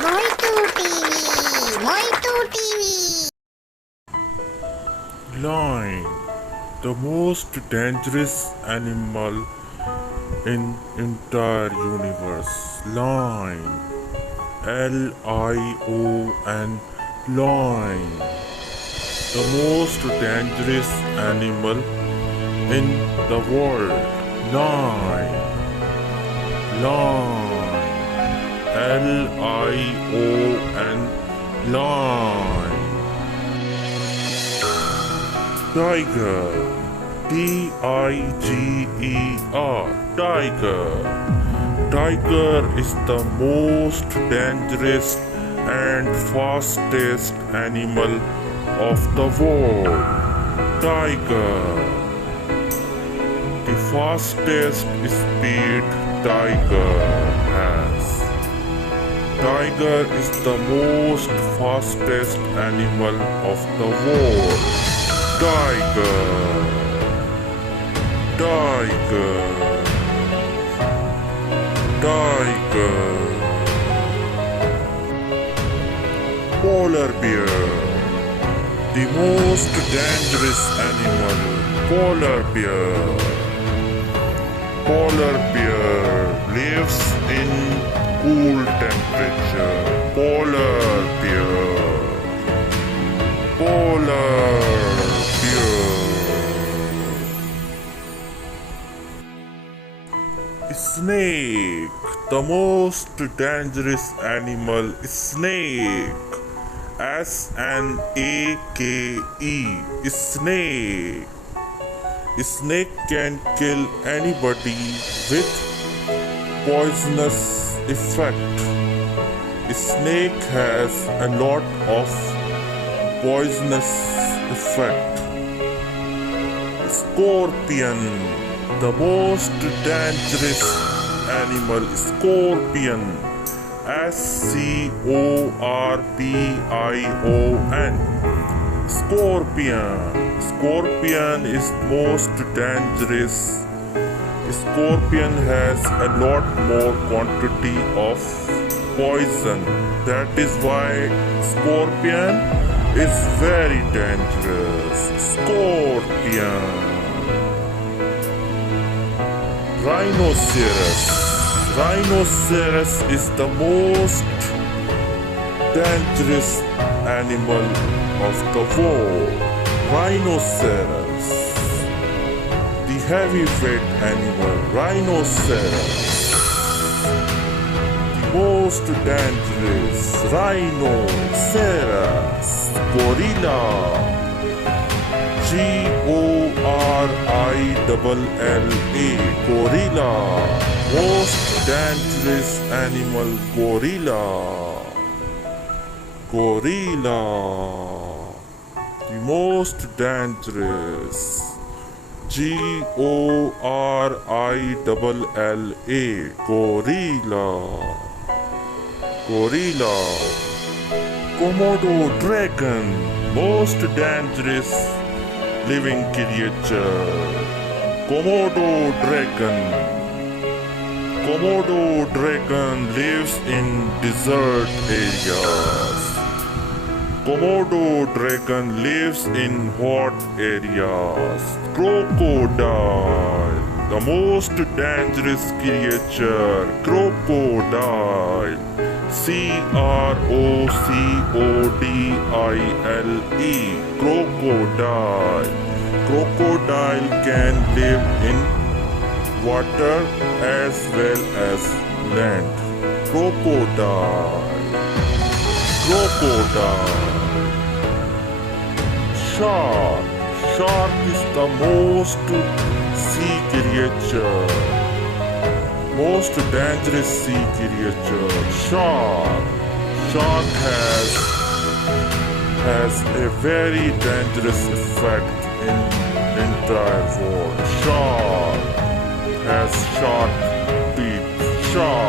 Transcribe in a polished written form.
Mohitu TV, Mohitu TV. Lion, the most dangerous animal in entire universe. Lion, Lion, lion, the most dangerous animal in the world. Lion, Lion, lion. Tiger, Tiger, tiger. Tiger is the most dangerous and fastest animal of the world. Tiger, the fastest speed tiger has. Tiger is the most fastest animal of the world. Tiger, tiger, tiger. Polar bear, the most dangerous animal. Polar bear. Polar bear lives in cool temperature. Polar bear. Polar bear. Snake, the most dangerous animal. Snake. S-N-A-K-E. Snake. Snake can kill anybody with poisonous effect. Snake has a lot of poisonous effect. Scorpion, the most dangerous animal. Scorpion. S-C-O-R-P-I-O-N. Scorpion. Scorpion is most dangerous. Scorpion has a lot more quantity of poison. That is why scorpion is very dangerous. Scorpion. Rhinoceros. Rhinoceros is the most dangerous animal of the world. Rhinoceros, the heavyweight animal. Rhinoceros, the most dangerous. Rhinoceros. Gorilla, Gorilla. Gorilla, most dangerous animal. Gorilla. Gorilla, the most dangerous. Gorilla. Gorilla. Gorilla. Komodo dragon, most dangerous living creature. Komodo dragon. Komodo dragon lives in desert areas. Komodo dragon lives in hot areas. Crocodile, the most dangerous creature. Crocodile. C-R-O-C-O-D-I-L-E. Crocodile. Crocodile can live in water as well as land. Crocodile. Crocodile. Shark. Shark is the most sea creature. Most dangerous sea creature. Shark. Shark has a very dangerous effect in entire world. Shark has sharp teeth. Shark.